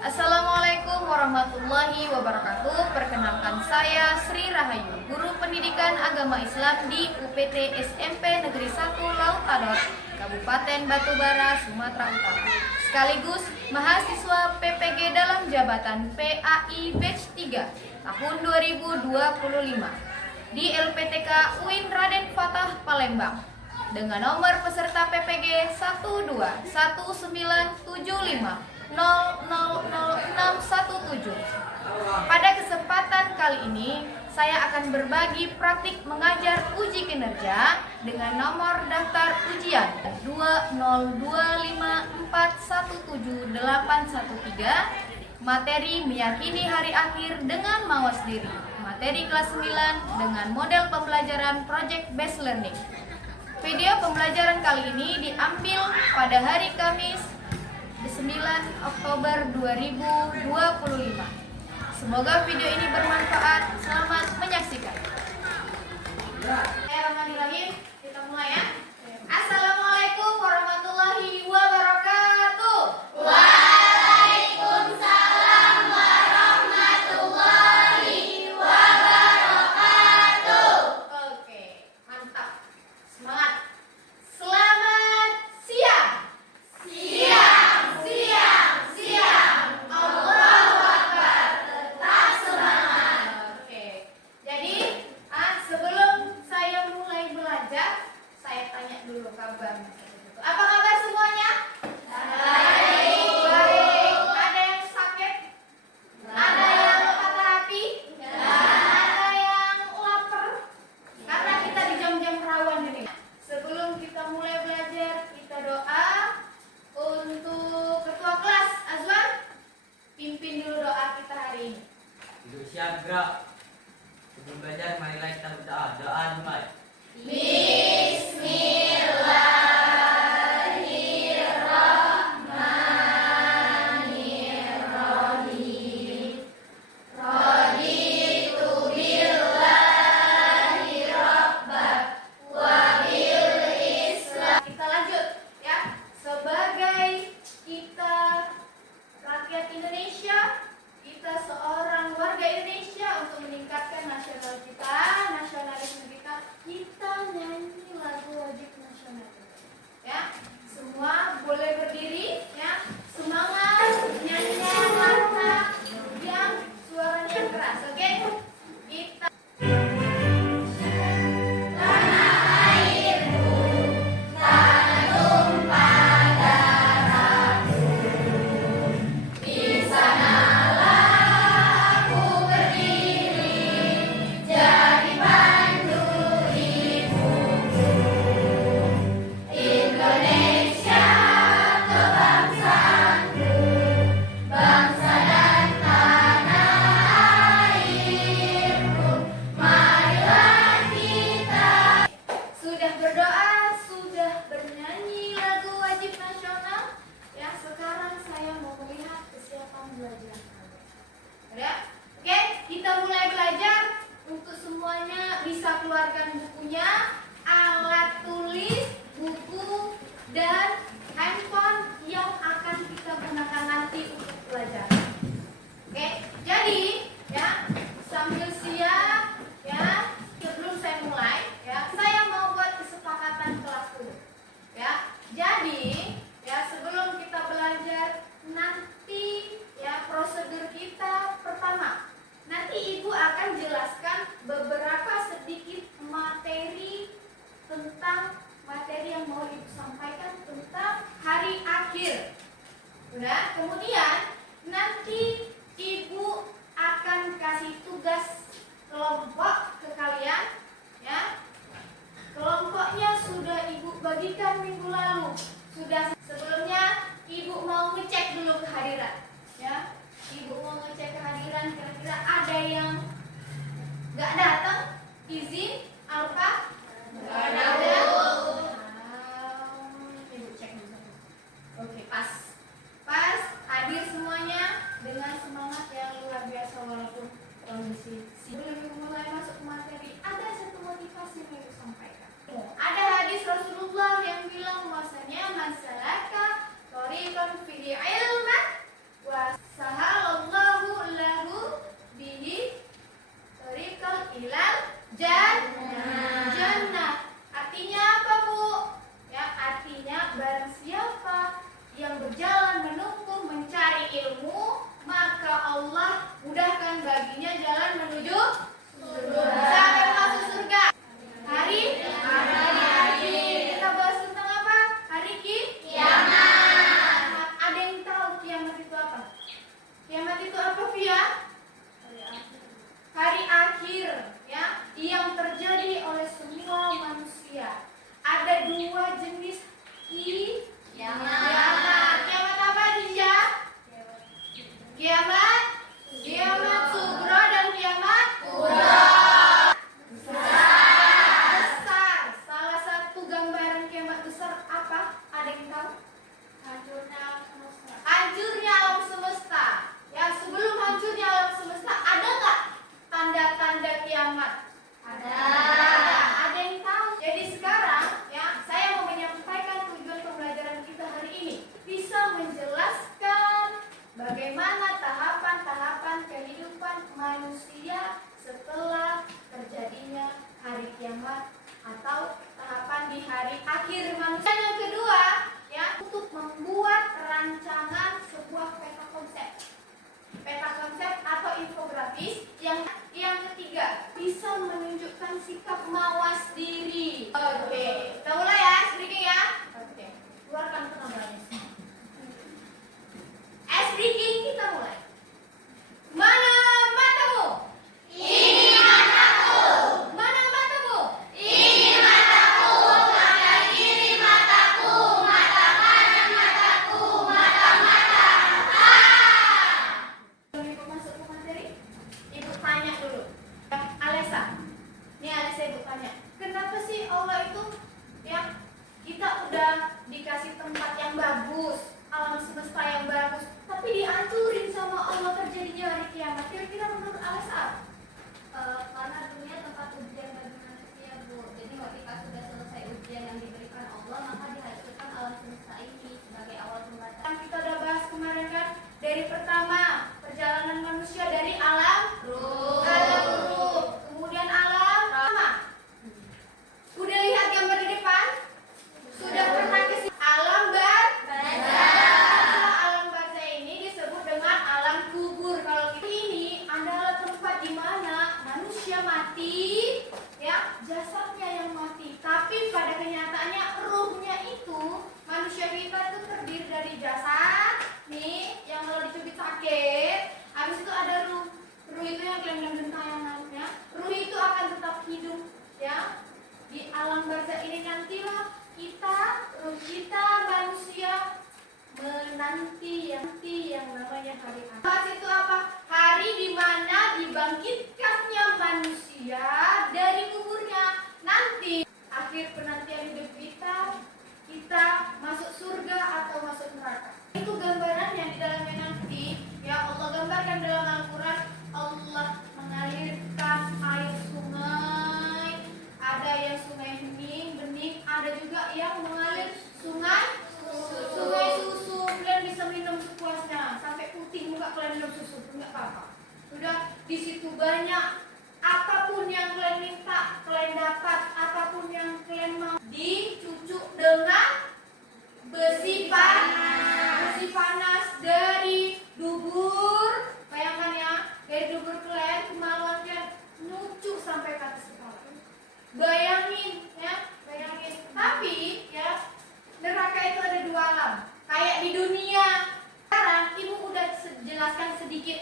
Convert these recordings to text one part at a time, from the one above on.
Assalamualaikum warahmatullahi wabarakatuh. Perkenalkan saya Sri Rahayu, Guru Pendidikan Agama Islam di UPT SMP Negeri 1 Laut Adot, Kabupaten Batubara, Sumatera Utara. Sekaligus mahasiswa PPG dalam jabatan PAI Batch 3 tahun 2025 di LPTK UIN Raden Fatah Palembang dengan nomor peserta PPG 12179500617. Pada kesempatan kali ini saya akan berbagi praktik mengajar uji kinerja dengan nomor daftar ujian 20254178813, materi meyakini hari akhir dengan mawas diri, materi kelas 9 dengan model pembelajaran project based learning. Video pembelajaran kali ini diambil pada hari Kamis 9 Oktober 2025. Semoga video ini bermanfaat. Selamat menyaksikan. Bismillahirrahmanirrahim. Kita mulai ya. Assalamualaikum warahmatullahi wabarakatuh. Waalaikumsalam warahmatullahi wabarakatuh. Oke, mantap. Semangat. Selamat siang. Siang, siang, siang. Allahu Akbar. Tetap semangat. Oke. Jadi, sebelum saya mulai belajar, saya tanya dulu kabarnya. Apa kabar semuanya? Baik. Baik. Ada yang sakit? Ada yang patah hati? Ada yang lapar? Karena kita di jam-jam rawan ini. Sebelum kita mulai belajar, kita doa untuk ketua kelas. Azwan, pimpin dulu doa kita hari ini. Duduk siap gerak. Sebelum belajar marilah kita berdoa. Doa dimulai. Bismillahirrahmanirrahim. Raditu billahi rabban wa bil Islam. Kita lanjut ya. Sebagai kita rakyat Indonesia, kita seorang warga Indonesia, untuk meningkatkan nasional kita, nasionalisme kita nyanyi lagu wajib nasional. Ya, semua boleh berdiri ya. Semangat nyanyian warna yang suaranya keras. Oke? Kita Indonesia kebangsaanku, bangsa dan tanah airku. Marilah kita. sudah berdoa, sudah bernyanyi lagu wajib nasional. Ya, sekarang saya mau melihat kesiapan belajar kalian. Ya? Oke, kita mulai belajar. Untuk semuanya bisa keluarkan bukunya, alat tulis, buku, dan handphone yang akan kita gunakan nanti untuk belajar. Oke, jadi ya, sambil siap ya, sebelum saya mulai ya, saya mau buat kesepakatan kelas dulu. Ya, jadi ya, sebelum kita belajar nanti ya, prosedur kita pertama, nanti Ibu akan jelaskan beberapa sedikit materi tentang materi yang mau Ibu sampaikan tentang hari akhir. Udah, kemudian nanti Ibu akan kasih tugas kelompok ke kalian ya. Kelompoknya sudah Ibu bagikan minggu lalu. Sudah, sebelumnya Ibu mau ngecek dulu kehadiran ya. Ibu mau ngecek kehadiran, kira-kira ada yang nggak datang, izin apa? Nggak ada. Ibu cek dulu. Oke, pas hadir semuanya dengan semangat yang luar biasa walaupun kondisi. Sebelum Ibu mulai masuk ke materi, ada satu motivasi yang Ibu sampaikan. Ada hadis Rasulullah yang bilang bahwasanya masyarakat thoriqan fi ilman wa hari akhir manusia. Yang kedua, ya, untuk membuat rancangan sebuah peta konsep. Peta konsep atau infografis. Yang ketiga, bisa menunjukkan sikap mawas diri. Oke, kita mulai ya, speaking ya. Oke, keluarkan penambahannya. Speaking, kita mulai. Mana matamu? Ini mataku, Mana matamu? ini mataku, mata kiri mataku, mata kanan mataku, mata-mata. Sebelum Ibu masuk ke materi, Ibu tanya dulu. Alesa, nih Alesa Ibu tanya, kenapa sih Allah itu ya kita udah dikasih tempat yang bagus, alam semesta yang bagus, tapi dihancurin sama Allah terjadinya hari kiamat. Kira-kira menurut Alesa? Karena dunia tempat ujian bagi manusia, Bu. Jadi ketika sudah selesai ujian yang diberikan Allah, maka dihancurkan alam semesta ini sebagai awal pembatas. Yang kita udah bahas kemarin kan, dari pertama perjalanan manusia dari alam Ruh. kemudian alam apa? Udah lihat gambar di depan? Sudah pernah ke sini? Alam alam barzah ini disebut dengan alam kubur. Kalau ini adalah tempat di mana manusia mati, ya, jasadnya yang mati. Tapi pada kenyataannya ruhnya itu, manusia kita itu terdiri dari jasad, nih, yang kalau dicubit sakit. Habis itu ada ruh. Ruh itu yang kelihatan gentayangannya. Ruh itu akan tetap hidup, ya. Di alam barzah ini nantilah kita, ruh kita manusia menanti yang namanya hari akhir. Bahas itu apa? Hari di mana dibangkitkannya manusia dari kuburnya. Nanti akhir penantian hidup kita masuk surga atau masuk neraka. Itu gambarannya di dalamnya nanti. Ya, Allah gambarkan dalam Al-Quran, Allah mengalirkan air sungai. Ada yang sungai bening, ada juga yang mengalir sungai susu. Kalian bisa minum sepuasnya, sampai putih muka kalian minum susu, enggak apa-apa. Sudah di situ banyak, apapun yang kalian minta, kalian dapat, apapun yang kalian mau. Dicucuk dengan besi panas dari dubur. Bayangkan ya, dari dubur kalian, kemaluan kalian nucuk sampai ke atas kepala. Bayangin. Tapi ya, neraka itu ada dua alam. Kayak di dunia. Sekarang Ibu udah jelaskan sedikit,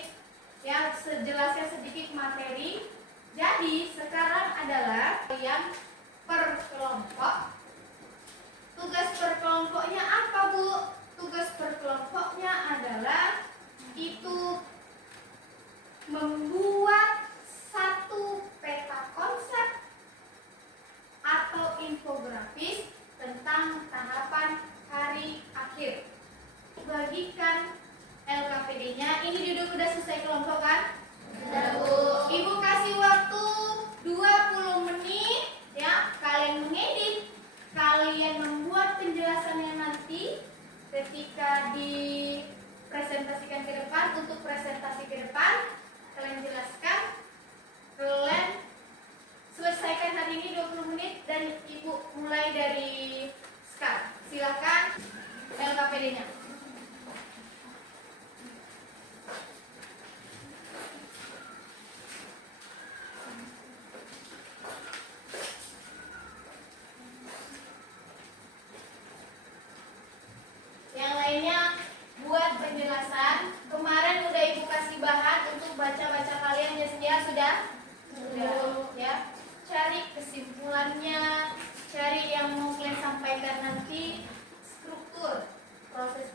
ya, sejelasnya sedikit materi. Jadi sekarang adalah kalian per kelompok. Tugas per kelompoknya apa, Bu? Tugas per kelompoknya adalah itu membuat satu peta konsep atau infografis tentang tahapan hari akhir. Bagikan LKPD-nya. Ini duduk udah selesai kelompok kan? Sudah, Bu. Ibu kasih waktu 20 menit ya, kalian mengedit, kalian membuat penjelasannya nanti ketika dipresentasikan ke depan. Untuk presentasi ke depan kalian jelaskan, kalian selesaikan hari ini 20 menit dan Ibu mulai dari sekarang. Silakan LKPD-nya. Yang lainnya buat penjelasan. Kemarin udah Ibu kasih bahan untuk baca-baca kalian ya, sudah? Ya. Cari kesimpulannya, cari yang mau kalian sampaikan nanti, struktur proses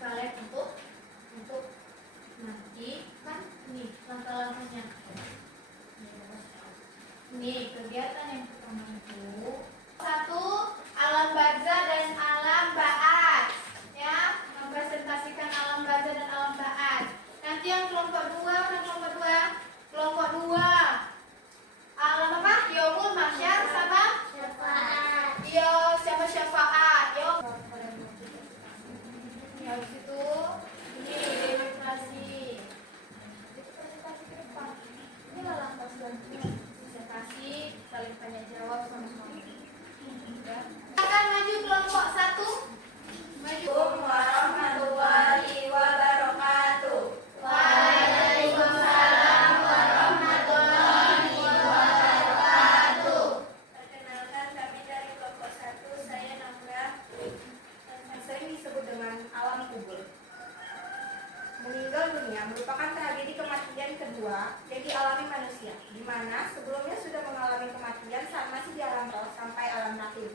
mana sebelumnya sudah mengalami kematian saat masih di alam roh sampai alam rahim.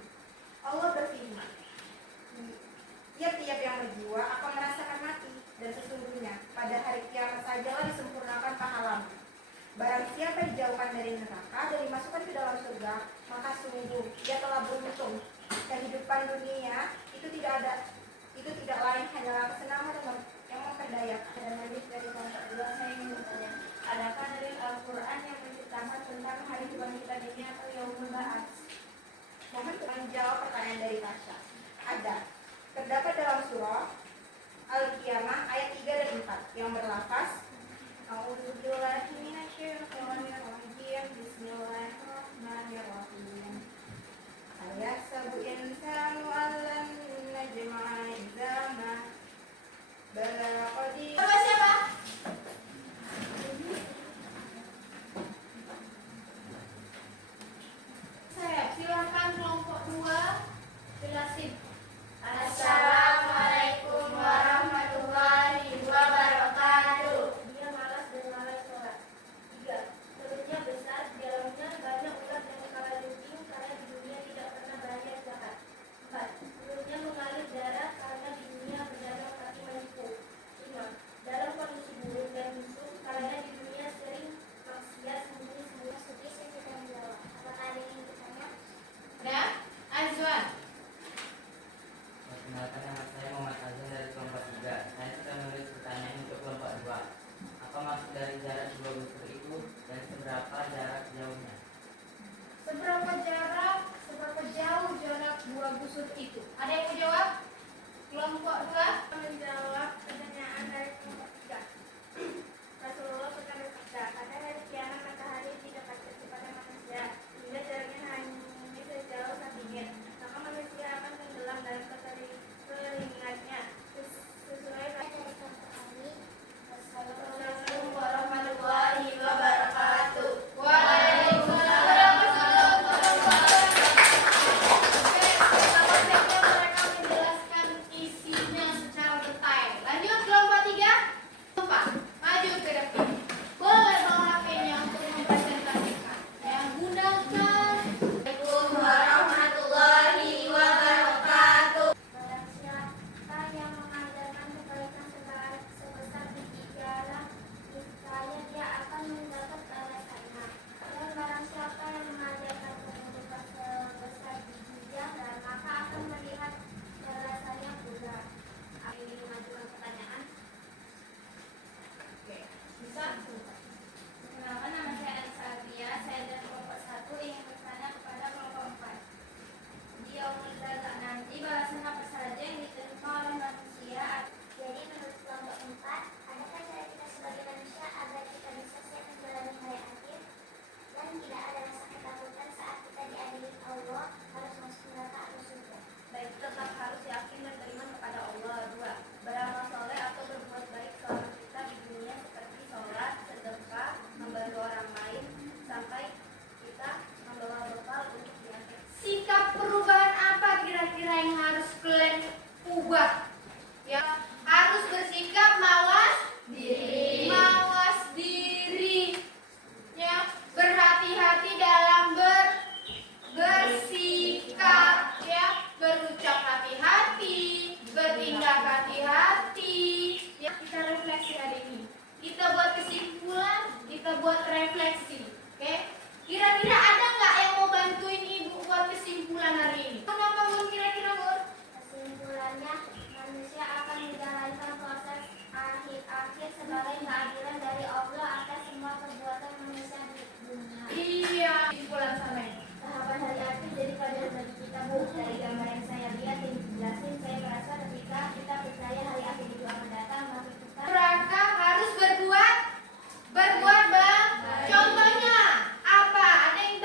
Allah berfirman, tiap-tiap yang berjiwa akan merasakan mati, dan sesungguhnya pada hari kiamat sajalah disempurnakan pahalamu. Barang siapa dijauhkan dari neraka dan dimasukkan ke dalam surga, maka sungguh dia telah beruntung. Kehidupan dunia itu tidak lain hanyalah kesenangan yang memperdayakan. Dan hadis dari kelompok 2 saya ingin bertanya, adakah dari Al-Quran yang menceritakan tentang hari kebangkitan ini atau yaumul ba'ats? Mohon menjawab pertanyaan dari Tasya. Ada. Terdapat dalam surah Al-Qiyamah ayat 3 dan 4 yang berlafaz A'udzubillahi minasyaitonirrajim. Bismillahirrahmanirrahim. Ayahsabu insanu allan najma'a izama. Bala qadir. Siapa? Saya silakan kelompok 2 jelasin. Assalamualaikum warahmatullahi wabarakatuh. Dia malas dan malas sholat. 3. Perutnya besar, di dalamnya banyak ulat yang kepala jengking karena di dunia tidak pernah bayar zakat. 4. Perutnya mengalir darah karena di dunia berdarah kaki menipu. 5. Dalam kondisi buruk dan busuk karena di dunia sering maksiat sembunyi-sembunyi. Suci saya sudah menjawab. Apakah ada yang bertanya? Ada? Azwan. Perkenalkan, nama saya Muhammad Azan dari kelompok 3. Saya sudah menulis pertanyaan untuk kelompok 2. Apa maksud dari jarak 2 busur itu dan seberapa jarak jauhnya? Seberapa jauh jarak 2 busur itu? Ada yang mau jawab? Kelompok 2 Menjawab pertanyaan dari kelompok 3. Rasulullah pernah bersabda, pada hari kiamat matahari didekatkan kepada manusia hingga jaraknya hanya sejauh 1 mil. Maka manusia akan tenggelam dalam keringatnya sesuai Dari kelompok kami. Assalamualaikum warahmatullahi wabarakatuh. Waalaikumsalam warahmatullahi wabarakatuh. Mereka menjelaskan isinya secara detail. Lanjut kelompok 3. Lupa, maju ke depan. Boleh bawa HP-nya untuk mempresentasikan. Yang gunakan. Assalamualaikum warahmatullahi wabarakatuh. Barang siapa yang mengajarkan kebaikan sebesar biji jalan, niscaya dia akan mendapat balasannya. Dan barang siapa yang mengajarkan keburukan sebesar biji jalan, maka akan melihat balasannya pula. Aku ingin mengajukan pertanyaan. Oke, bisa? Perkenalkan, nama saya Alisa Agria. Saya dari kelompok 1 ingin bertanya kepada kelompok 4. Di yaumul jaza nanti balasan apa saja yang diterima oleh manusia? Jadi menurut kelompok 4, adakah cara kita sebagai manusia agar kita bisa siap menjalani hari akhir dan tidak ada rasa ketakutan saat kita diadili Allah harus masuk neraka atau surga? Baik, tetap harus yakin dan beriman kepada Allah. 2. Beramal soleh atau berbuat baik selama kita di dunia seperti sholat, sedekah, membantu orang lain sampai kita membawa bekal untuk di akhir. Sikap perubahan apa kira-kira yang harus kalian ubah? Ya, harus bersikap mawas diri. Mawas diri. Ya, berhati-hati dalam bersikap, ya, berucap hati-hati, bertindak hati-hati. Ya, kita refleksi hari ini. Kita buat kesimpulan, kita buat refleksi. Oke? Kira-kira ada nggak yang mau bantuin ibu buat kesimpulan hari ini? Kenapa Bun? Kira-kira Bun? Kesimpulannya, manusia akan menjalankan proses akhir-akhir sebagai keadilan dari Allah atas semua perbuatan manusia di dunia. Iya. Kesimpulan sama ini. Tahapan hari akhir jadi pelajaran bagi kita, Bu. Dari gambar yang saya lihat yang dijelasin, saya merasa ketika kita percaya hari akhir itu akan datang, maka kita Mereka harus berbuat bang. Contohnya apa? Ada yang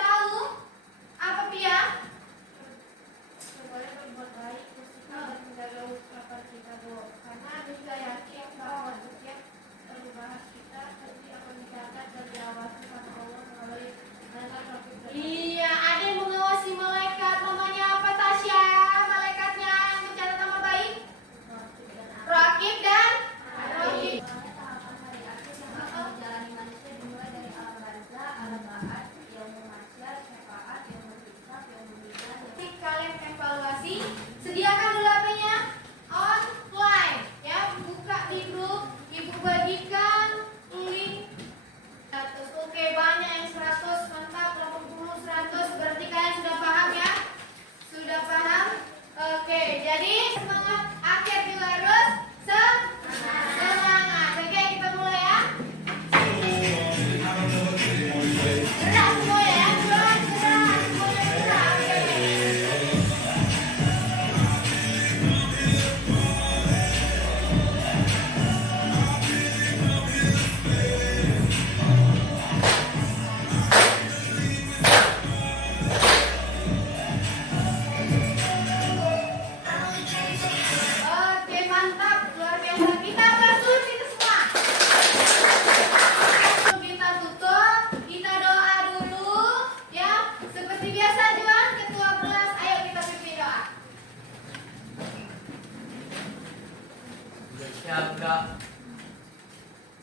Siap, Kak.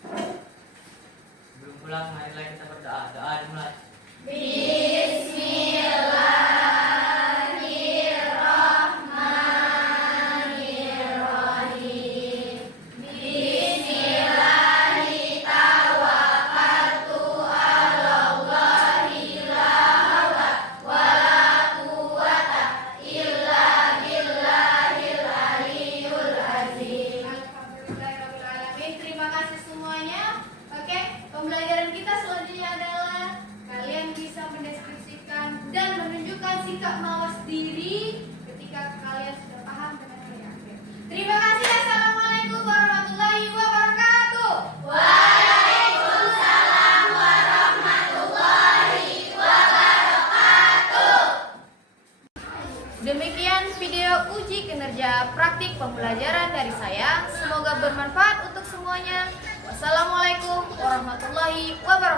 Sebelum pulang, marilah kita berdoa. Doa dimulai. Alhamdulillahirrahmanirrahim. Terima kasih semuanya. Oke, pembelajaran kita selanjutnya adalah kalian bisa mendeskripsikan dan menunjukkan sikap mawas diri ketika kalian sudah paham dengan hari akhir. Terima kasih. Assalamualaikum warahmatullahi wabarakatuh. Waalaikumsalam warahmatullahi wabarakatuh. Demikian video uji kinerja praktik pembelajaran dari saya. Semoga bermanfaat untuk semuanya. Wassalamualaikum warahmatullahi wabarakatuh.